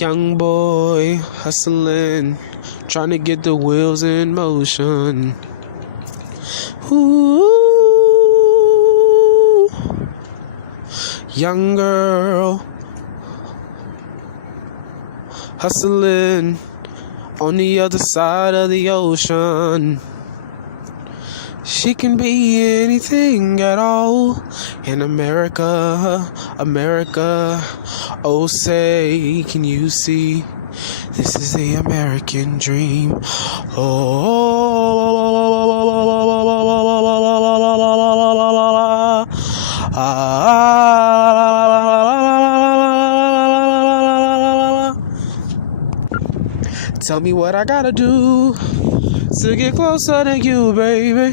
Young boy hustling, trying to get the wheels in motion. Ooh, young girl hustling on the other side of the ocean. She can be anything at all in America, America. Oh, say, can you see? This is the American dream. Tell me what I gotta do to get closer to you, baby.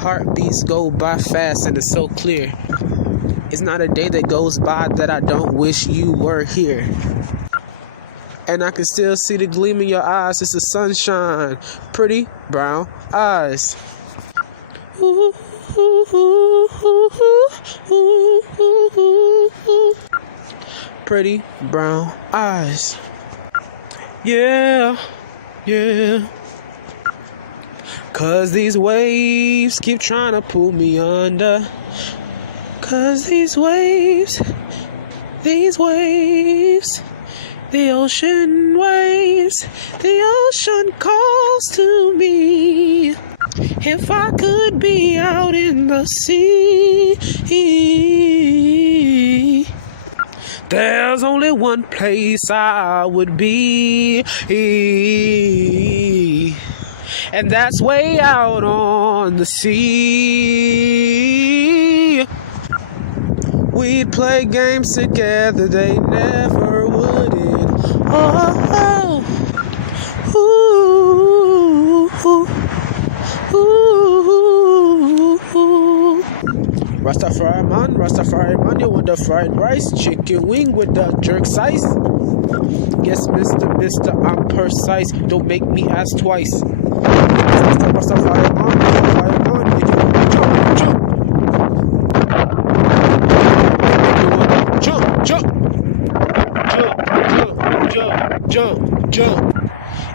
Heartbeats go by fast and it's so clear. It's not a day that goes by that I don't wish you were here. And I can still see the gleam in your eyes. It's the sunshine, pretty brown eyes. Pretty brown eyes. Yeah, yeah. 'Cause these waves keep trying to pull me under. 'Cause these waves, the ocean waves, the ocean calls to me. If I could be out in the sea, there's only one place I would be, and that's way out on the sea. We'd play games together, they never would end. Oh, ooh, ooh, ooh. Rastafari man, you want the fried rice, chicken wing with the jerk size. Yes, Mister, I'm precise. Don't make me ask twice. Rastafari man, if you want to jump.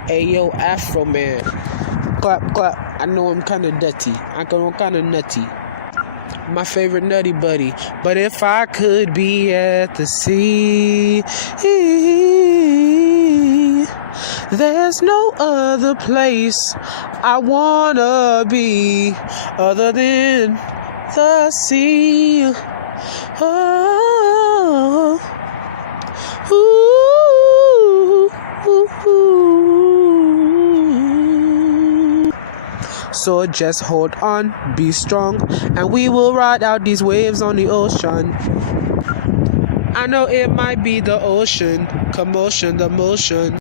Hey yo, Afro man, clap. I know I'm kinda dirty. I'm kinda nutty. My favorite nutty buddy. But if I could be at the sea, there's no other place I wanna be other than the sea. Oh, So just hold on, be strong, and we will ride out these waves on the ocean. I know it might be the ocean, commotion, the motion.